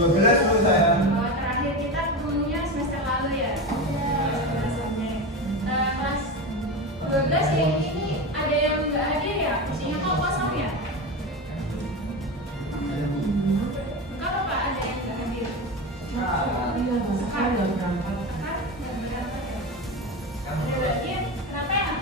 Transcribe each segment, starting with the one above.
12 dulu saya. Terakhir kita ketemunya semester lalu ya. Kelas 12 ini ada yang nggak hadir ya? Kursinya kok kosong ya? Enggak apa-apa, ada yang nggak hadir. Sekarang nggak berangkat. Sekarang nggak berangkat ya? Berarti kenapa ya?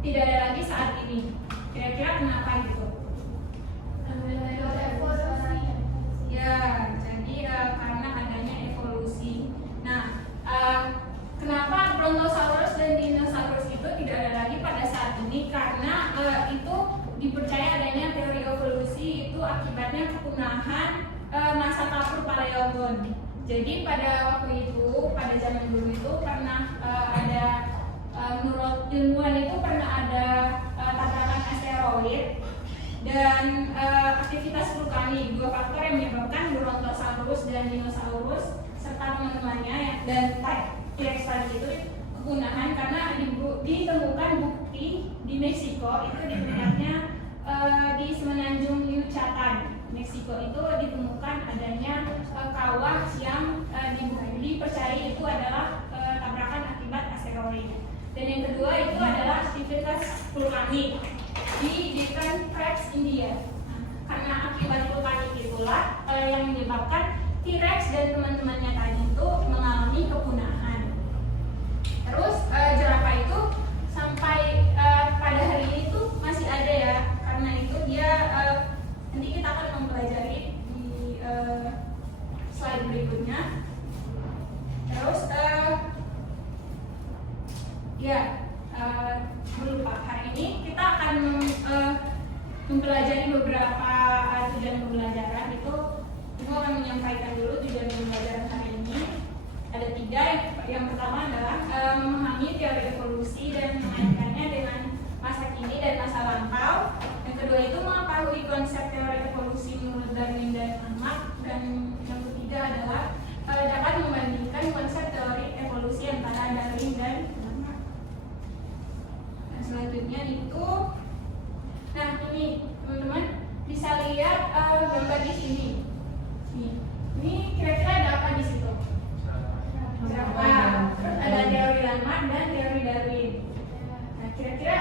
Tidak ada lagi saat ini. Kira-kira kenapa gitu? Ya, jadi karena adanya evolusi. Nah, kenapa Brontosaurus dan Dinosaurus itu tidak ada lagi pada saat ini? Karena itu dipercaya adanya teori evolusi itu akibatnya kepunahan masa kapur Paleogen. Jadi pada waktu itu, pada zaman dulu itu pernah ada menurut ilmuwan itu pernah ada tabrakan asteroid dan aktivitas vulkanik. Dua faktor yang menyebabkan Brontosaurus dan Dinosaurus serta teman-temannya dan T-Rex tadi itu kepunahan karena ditemukan bukti di Meksiko itu di tempatnya di Meksiko itu ditemukan adanya kawah yang dipercaya itu adalah tabrakan akibat asteroid. Dan yang kedua itu adalah aktivitas vulkanik di Deccan Tracts, India. Nah, karena akibat vulkanik itulah yang menyebabkan T-Rex dan teman-temannya tadi itu mengalami kepunahan. Terus jerapah itu sampai pada hari ini tuh masih ada ya, karena itu dia nanti kita akan mempelajari di slide berikutnya. Terus lupa, hari ini kita akan mempelajari beberapa tujuan pembelajaran. Itu Ibu akan menyampaikan dulu tujuan pembelajaran hari ini. Ada 3. Yang pertama adalah memahami teori evolusi dan mengaitkannya dengan masa kini dan masa lampau. Yang kedua itu mengetahui konsep teori evolusi menurut Darwin dan Lamarck. Dan yang ketiga adalah dapat membandingkan konsep teori evolusi antara Darwin dan Lamarck. Nah, selanjutnya itu, nah ini teman-teman bisa lihat gambar di sini. Ini kira-kira ada apa di situ? Jerapah. Terus ada teori Lamarck dan teori Darwin. Nah, kira-kira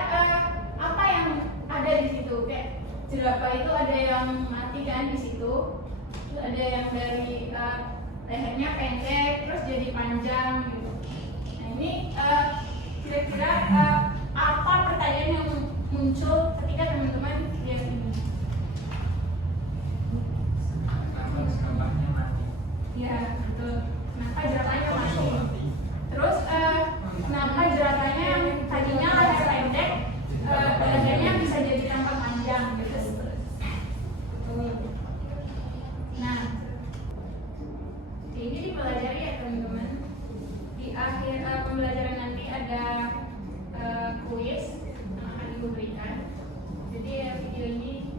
apa yang ada di situ? Kayak jerapah itu ada yang mati kan di situ. Terus ada yang dari lehernya pendek terus jadi panjang gitu. Nah, ini kira-kira apa pertanyaan yang muncul ketika teman-teman lihat ini? Ya, betul. Kenapa jerapahnya mati? Terus kenapa jerapahnya yang tadinya leher pendek, lehernya bisa jadi tampak panjang gitu? Nah, ini dipelajari ya teman-teman. Di akhir pembelajaran nanti ada kuis yang akan diberikan. Jadi video ini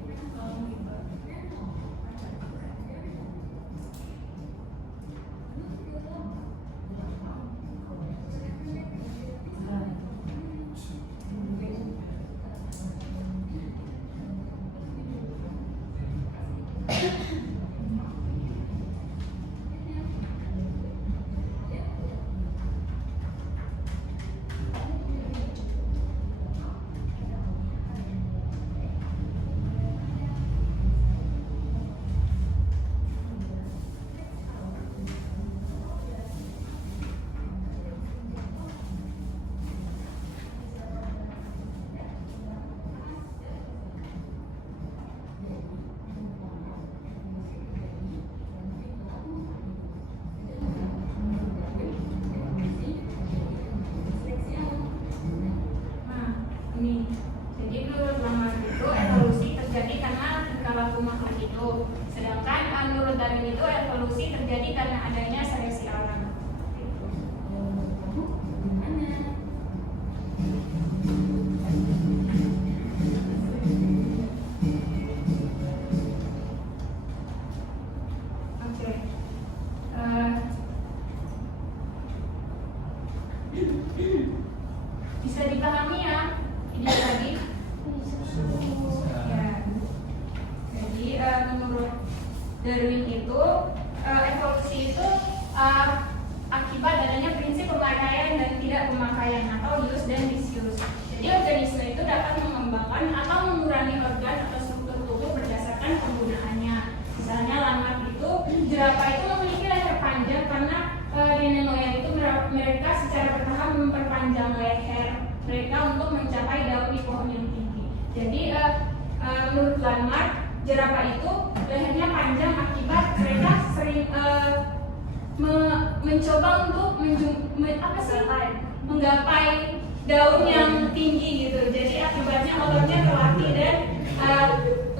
itu evolusi terjadi karena adanya seleksi alam. Oke. Bisa dipahami ya video tadi? Ya. Jadi menurut Darwin itu evolusi itu akibat adanya prinsip pemakaian dan tidak pemakaian atau use dan disuse. Jadi organisme itu dapat mengembangkan atau mengurangi organ atau struktur tubuh berdasarkan penggunaannya. Misalnya Lamarck itu jerapah itu memiliki leher panjang karena di nenek moyang itu mereka secara bertahap memperpanjang leher mereka untuk mencapai daun di pohon yang tinggi. Jadi menurut Lamarck jerapah itu lehernya panjang akibat mereka sering mencoba untuk menggapai daun yang tinggi gitu. Jadi akibatnya ototnya terlatih dan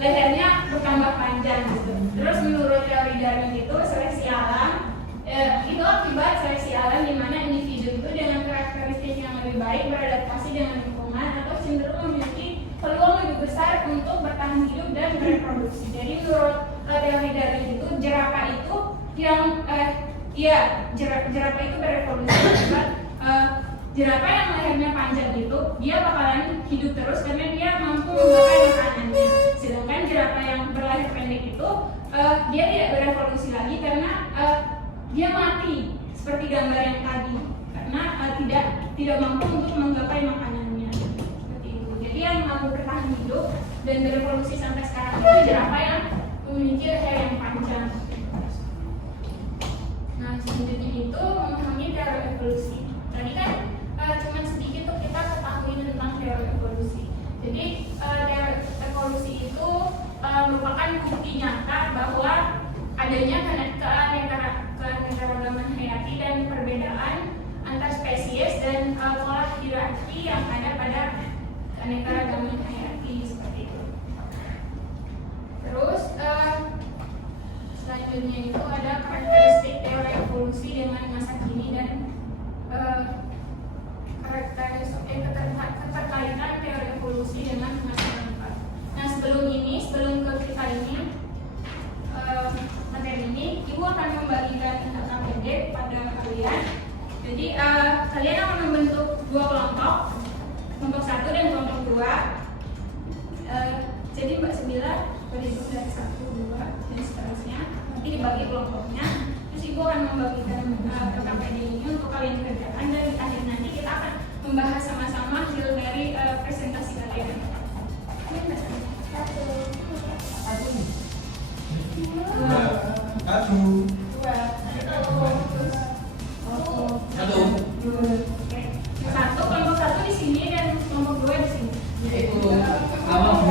lehernya bertambah panjang gitu. Terus menurut teori Darwin itu seleksi alam itu akibat seleksi alam di mana individu itu dengan karakteristik yang lebih baik beradaptasi dengan lingkungan atau cenderung memiliki peluang lebih besar untuk bertahan hidup dan bereproduksi. Jadi menurut teori Darwin itu jerapah itu yang jerapah itu berevolusi akibat jerapah yang lehernya panjang itu dia bakalan hidup terus karena dia mampu menggapai makanannya. Sedangkan jerapah yang berleher pendek itu dan berevolusi sampai sekarang itu jerapah yang memiliki leher yang panjang. Nah, selanjutnya itu memahami teori evolusi. Tadi kan cuma sedikit tuh kita ketahui tentang teori evolusi. Jadi teori evolusi itu merupakan bukti nyata bahwa adanya keanekaragaman hayati dan perbedaan antar spesies dan pola hierarki yang ada pada keanekaragaman hayati seperti itu. Terus selanjutnya itu ada karakteristik teori evolusi dengan masa kini dan keterkaitan teori evolusi dengan masa depan. Nah, sebelum ke kita ini materi ini, Ibu akan membagikan KKPD pada kalian. Jadi kalian akan membentuk dua kelompok 1 dan kelompok 2. Jadi Mbak Semila berhitung dari 1, 2 dan seterusnya. Nanti dibagi kelompoknya. Terus Ibu akan membagikan KKPD ini untuk kalian kerjakan, dan di akhir nanti kita akan membahas sama-sama hasil dari presentasi kalian. Satu, kelompok 1 di sini dan kelompok 2 di sini. Kelompok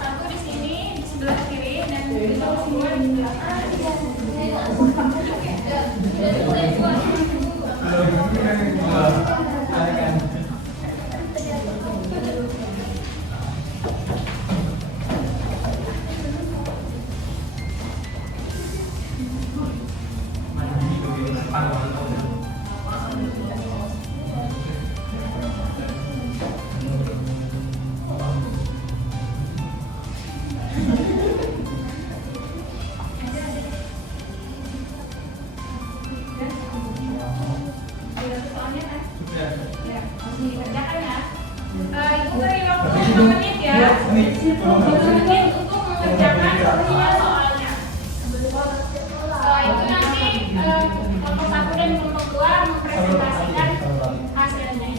1 di sini di sebelah kiri dan kelompok 2 di sebelah Ibu beri waktu 5 menit ya. 5 menit untuk mengerjakan semua soalnya. Setelah itu nanti kelompok 1 dan kelompok 2 mempresentasikan hasilnya.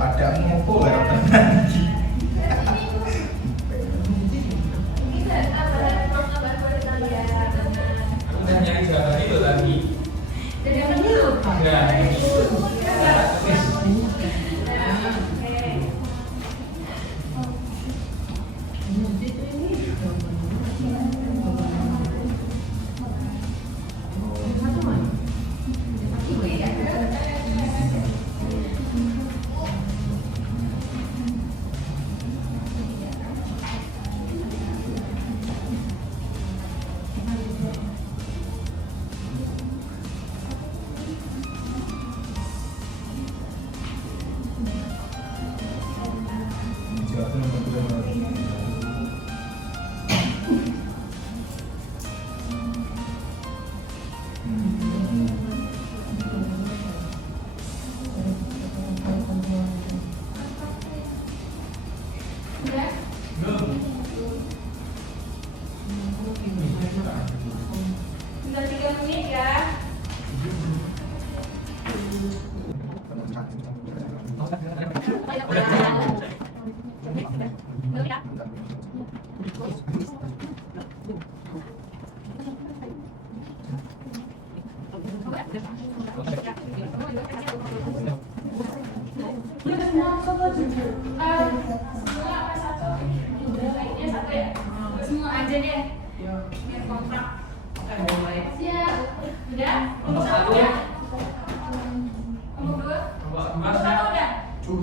Pada ngumpul ya tenan iki. Aku udah nyari jawaban itu tadi. Enggak. Tinggal 3 menit ya. Semua aja deh, biar kompak. Siap. Udah? Kelompok 1 ya? Kelompok 2?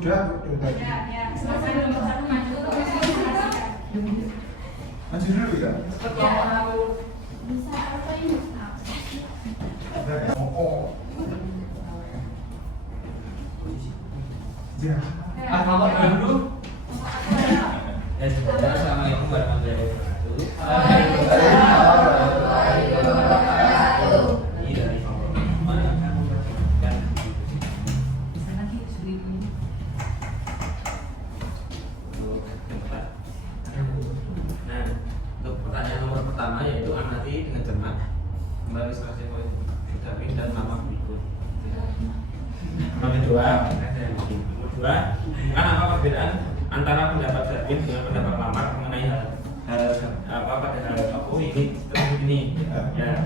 Udah tadi. Ya, silakan nomor 1 maju presentasikan. Maju dulu ya. Bisa apa ini? Oh. Ya. Nomor dulu. Ya, assalamualaikum warahmatullahi wabarakatuh. Iya, mana kamu dan nah, untuk pertanyaan nomor pertama yaitu amati dengan cermat kembali strategi politik dan nama berikut. Nomor kedua, bukan apa perbedaan antara pendapat Darwin dengan pendapat Lamarck mengenai hal apa pada hal apa ini seperti ini ya.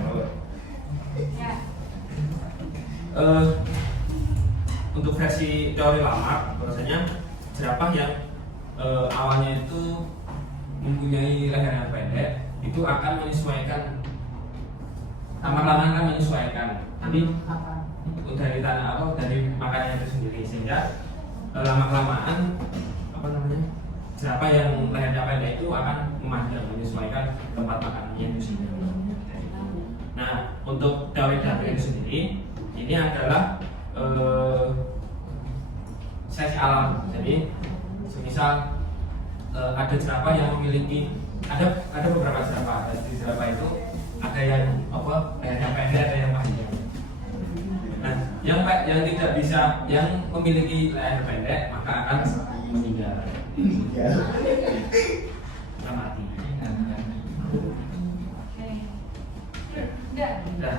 Untuk versi teori Lamarck bahwasanya jerapah yang awalnya itu mempunyai leher yang pendek itu akan menyesuaikan lama-lama akan menyesuaikan dari tanah apa dari makanannya itu sendiri sehingga lama-kelamaan apa namanya jerapah yang lehernya pendek itu akan memanjang menyesuaikan tempat makanannya itu sendiri. Nah untuk teori Darwin itu sendiri ini adalah seleksi alam. Jadi semisal ada jerapah yang memiliki ada beberapa jerapah. Di jerapah itu ada yang apa lehernya pendek, ada yang panjang. Nah, yang tidak bisa, yang memiliki leher pendek maka akan meninggal. Akan mati. Udah.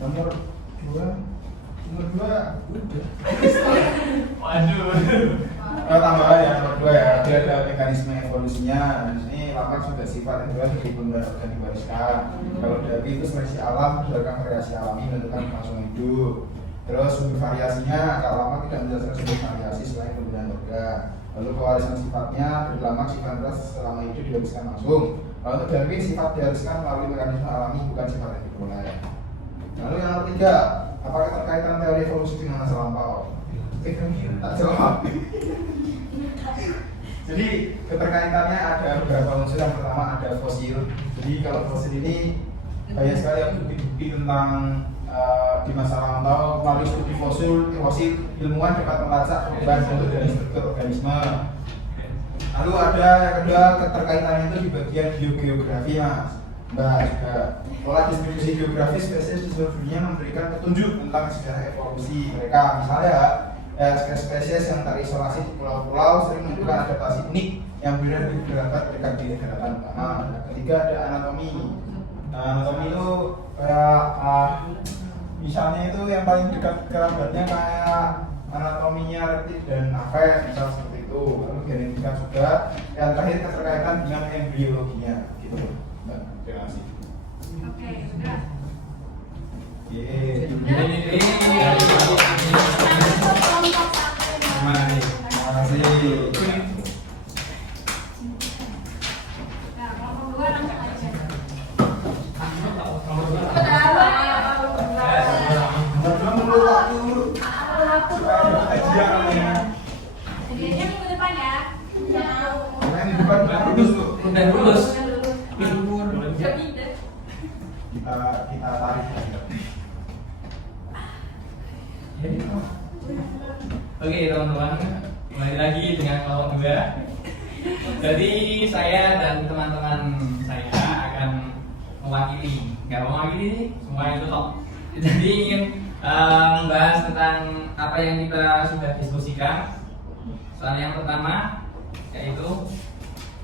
Nomor 2 udah. Waduh. Tambahan ya nomor 2 ya. Dia ada mekanisme evolusinya. Di sini Lamarck sudah sifat yang dipelihara dan diwariskan. Kalau Darwin itu seleksi alam berdasarkan variasi alami menentukan langsung hidup. Terus sumber variasinya, kalau Lamarck tidak menjelaskan sumber variasi selain penggunaan organ. Lalu kewarisan sifatnya dari Lamarck sifat selama hidup diwariskan langsung. Kalau untuk Darwin sifat diwariskan melalui mekanisme alami bukan sifat yang diperoleh. Lalu yang nomor 3, apakah keterkaitan teori evolusi dengan masa lampau? Tak jawab. Jadi keterkaitannya ada beberapa unsur. Yang pertama ada fosil. Jadi kalau fosil ini banyak sekali yang bukti-bukti tentang di masa lampau. Melalui studi fosil ilmuwan dapat melacak perubahan bentuk dari struktur organisme. Lalu ada yang kedua keterkaitannya itu di bagian biogeografi mas. Juga pola distribusi geografis spesies di seluruh dunia memberikan petunjuk tentang sejarah evolusi mereka. Misalnya spesies yang terisolasi di pulau-pulau sering menunjukkan adaptasi unik yang berdapat dekat di daratan utama. Ketiga ada anatomi. Nah, anatomi itu kayak misalnya itu yang paling dekat kerabatnya kayak anatominya reptil dan aves, misal seperti itu. Lalu genetika juga. Yang terakhir keterkaitan dengan embriologinya gitu. Terima kasih. Oke, sudah. Terima kasih. Nah, nomor 2 langsung aja. Menurut waktu supaya dapat hadiah namanya. Hadiahnya minggu depan ya. Yang di depan lulus tuh. Udah lulus. Kita tarik. Oke teman-teman, kembali lagi dengan kelompok 2. Jadi saya dan teman-teman saya akan mewakili, nggak mewakili semua itu toh. Jadi ingin membahas tentang apa yang kita sudah diskusikan. Soal yang pertama yaitu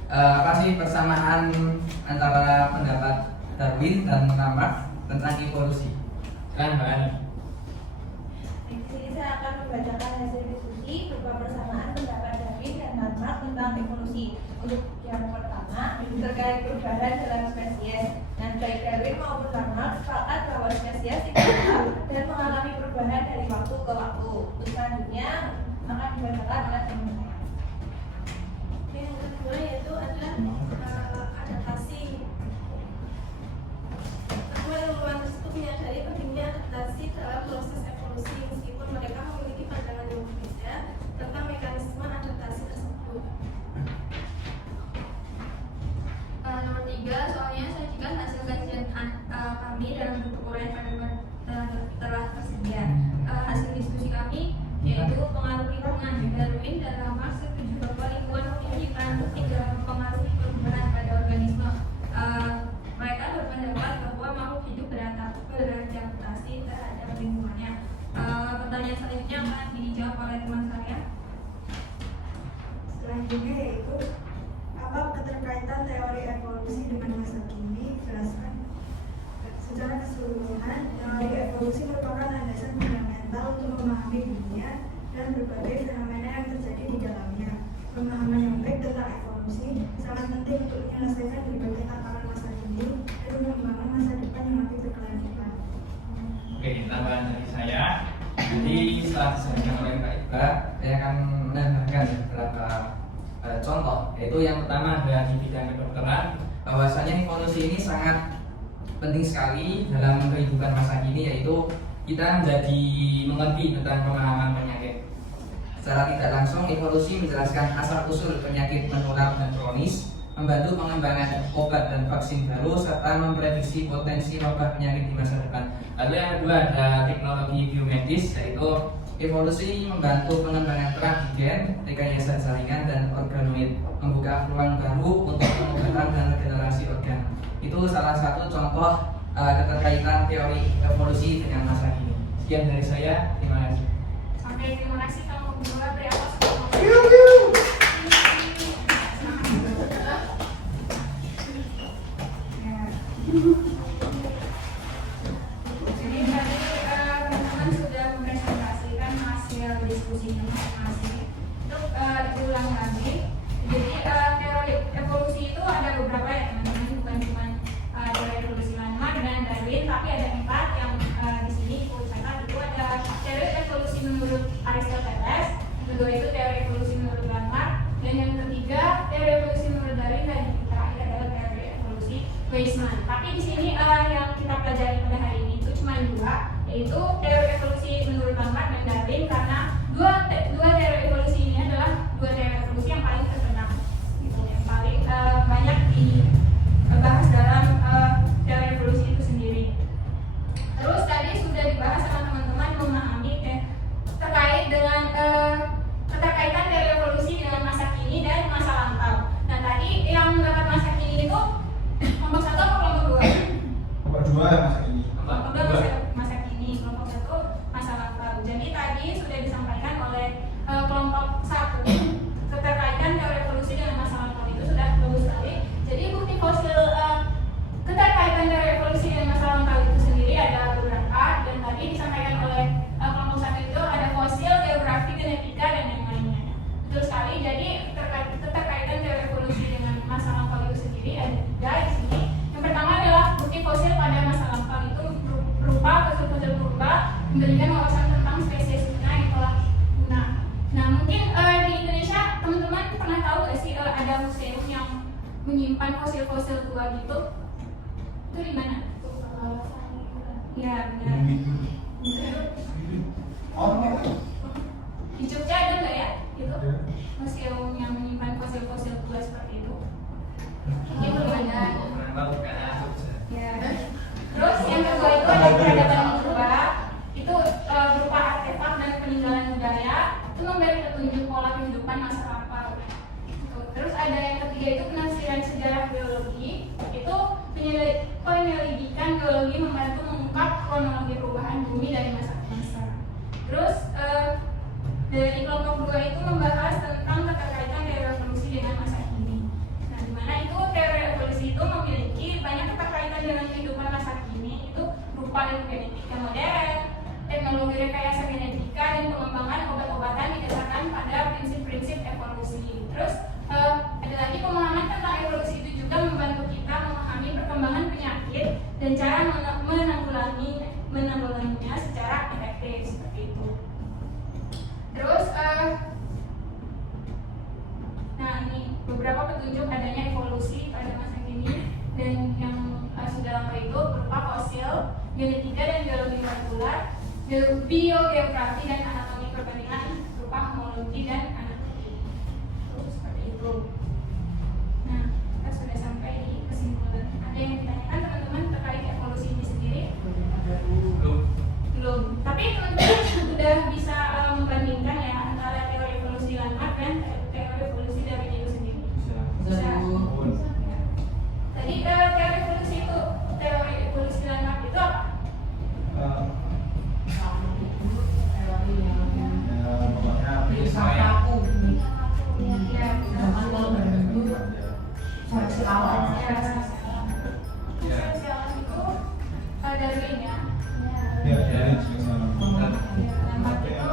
apa sih persamaan antara pendapat Darwin dan Lamarck tentang evolusi. Kan Mbak Ani? Di sini saya akan membacakan hasil diskusi berupa persamaan pendapat Darwin dan Lamarck tentang evolusi. Untuk yang pertama terkait perubahan dalam spesies. Dan baik Darwin maupun Lamarck sepakat bahwa spesies tidak dan mengalami perubahan dari waktu ke waktu. Untuk selanjutnya akan dibacakan oleh teman saya. Yang kedua yaitu adalah adaptasi. Kedua ilmuwan tersebut menyadari pentingnya adaptasi dalam proses evolusi meskipun mereka memiliki pandangan yang berbeda. pengaruh lingkungan. Darwin dan Lamarck setuju bahwa lingkungan memiliki peran penting dalam mempengaruhi perubahan pada organisme. Mereka berpendapat bahwa makhluk hidup beradaptasi terhadap lingkungannya. Pertanyaan selanjutnya akan dijawab oleh teman saya. Selanjutnya yaitu apa keterkaitan teori evolusi dengan masa kini? Jelaskan. Secara keseluruhan, teori evolusi merupakan landasan fundamental untuk memahami dunia dan berbagai fenomena yang terjadi di dalamnya. Pemahaman yang baik tentang evolusi sangat penting untuk menyelesaikan berbagai tantangan masa kini dan membangun masa depan yang lebih berkelanjutan. Oke, tambahan dari saya. Jadi setelah disampaikan oleh Kak Iqbal, saya akan menambahkan beberapa contoh. Yaitu yang pertama adalah di bidang kedokteran, bahwasanya evolusi ini sangat penting sekali dalam kehidupan masa kini, yaitu kita menjadi mengerti tentang pemahaman penyakit. Secara tidak langsung, evolusi menjelaskan asal-usul penyakit menular dan kronis, membantu pengembangan obat dan vaksin baru, serta memprediksi potensi wabah penyakit di masa depan. Lalu yang kedua ada teknologi biomedis, yaitu evolusi membantu pengembangan terah di gen, rekayasa jaringan, dan organoid, membuka peluang baru untuk pengobatan dan regenerasi organ. Itu salah satu contoh keterkaitan teori evolusi dengan masa kini. Sekian dari saya, terima kasih. Sampai terima kasih kamu berdua beri aplaus. Jadi tadi teman-teman sudah mempresentasikan hasil diskusinya masing-masing. Untuk diulang lagi. Jadi teori evolusi itu ada beberapa ya teman-teman, bukan cuma teori evolusi Lamarck dan Darwin, tapi ada 4 yang di sini ikut catat. Itu ada teori evolusi menurut Aristoteles, yang kedua itu teori evolusi menurut Lamarck, dan yang ketiga teori evolusi menurut Darwin, dan yang terakhir adalah teori evolusi Weismann. Tapi di sini yang kita pelajari pada hari ini itu cuma 2, yaitu teori evolusi menurut Lamarck dan Darwin, karena dua teori evolusi ini adalah 2 teori evolusi yang paling terkenal, gitu, yang paling banyak dibahas dalam teori evolusi itu sendiri. Terus tadi sudah dibahas sama teman-teman memahami terkait dengan keterkaitan teori evolusi dengan masa kini dan masa lampau. Nah tadi yang mendapat masa kini itu kelompok 1 atau kelompok 2? Nomor 2 masa ini. Kelompok 2 masa kini, kelompok 1 masa lampau. Jadi tadi sudah disampaikan oleh kelompok 1 keterkaitan teori evolusi dengan masa lampau itu sudah bagus sekali. Jadi bukti fosil keterkaitan teori evolusi dengan masa lampau itu sendiri ada beberapa, dan tadi disampaikan oleh kelompok 1 itu ada fosil, geografi, genetika, dan yang lainnya. Betul sekali. Jadi keterkaitan teori evolusi dengan masa lampau itu sendiri ada di sini. Yang pertama adalah bukti fosil pada masa lampau itu berupa fosil-fosil purba memberikan wawasan tentang spesies tuna yang telah punah. Nah mungkin di Indonesia teman-teman pernah tahu nggak sih ada museum yang menyimpan fosil-fosil tua gitu? Itu di mana? Ya benar. Di Jogja ada nggak ya? Itu museum yang menyimpan fosil-fosil tua seperti itu? Mungkin belum ada. Ya. Terus yang kedua itu ada peradaban purba, itu berupa artefak dan peninggalan budaya, itu memberi petunjuk pola kehidupan masa lampau. Terus ada yang ketiga itu penafsiran sejarah geologi, itu penyelidikan geologi membantu mengungkap kronologi perubahan bumi dari masa ke masa. Terus dari kelompok 2 itu membahas tentang keterkaitan teori evolusi dengan masa kini. Nah, di mana itu teori evolusi itu memiliki banyak keterkaitan dengan kehidupan masa kini, itu berupa ilmu genetika modern, teknologi rekayasa genetika, dan pengembangan obat-obatan didasarkan pada prinsip-prinsip evolusi. Terus ada lagi pemahaman tentang evolusi itu juga membantu kita memahami perkembangan penyakit dan cara menanggulanginya secara efektif seperti itu. Terus nah ini beberapa petunjuk adanya evolusi pada masa kini, dan yang sudah lama itu berupa fosil, genetika dan geologi molekuler, biogeografi dan anatomi perbandingan berupa homologi dan anatomi. Terus seperti itu. Nah, kita sudah sampai di kesimpulan. Ada yang ditanyakan teman-teman terkait evolusi ini sendiri? Belum. Tapi teman-teman sudah bisa membandingkan ya Ya, spesialis alam itu dari ini ya. Ya, Lambat itu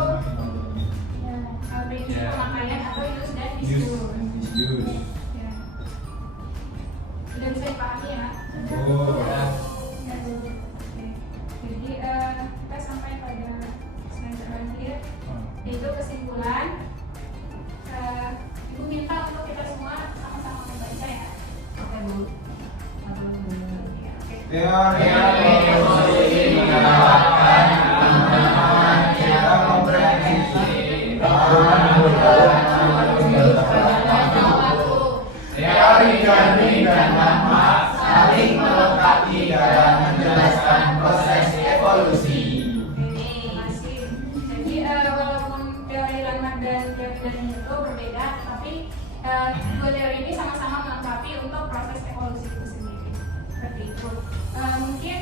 prinsip pemakaian atau use dan misuse. Ya. Sudah bisa dipahami ya. Jadi kita sampai pada slide terakhir, yaitu kesimpulan. Ibu minta untuk kita semua sama-sama membaca ya. Oke Bu. Teori evolusi menawarkan pemahaman secara komprehensif teori Darwin dan Lamarck saling melengkapi dalam menjelaskan proses evolusi. Terima kasih. Jadi walaupun teori Lamarck dan teori Darwin itu berbeda, tapi dua teori ini sama-sama melengkapi untuk proses evolusi itu sendiri. Seperti itu. Mungkin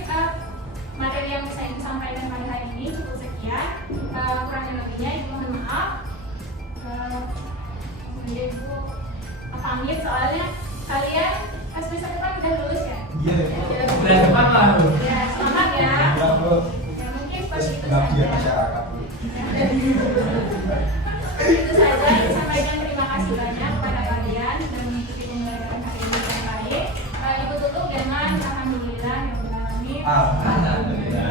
materi yang bisa Ibu sampaikan pada hari ini cukup sekian. Kurang lebihnya Ibu mohon maaf. Kemudian Ibu pamit soalnya kalian semester depan udah lulus ya? Iya. Udah cepat lah. Ya, selamat ya. Ya, Bu. Ya, mungkin seperti itu Pengabdian saja. masyarakat, Bu. Itu saja, sampaikan terima kasih banyak kepada kalian sudah mengikuti pembelajaran hari ini dengan baik. Ibu tutup dengan alhamdulillah ya alamin. Alhamdulillah.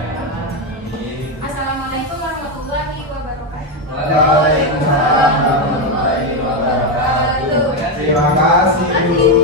Assalamualaikum warahmatullahi wabarakatuh. Waalaikumsalam warahmatullahi wabarakatuh. Terima kasih, Bu.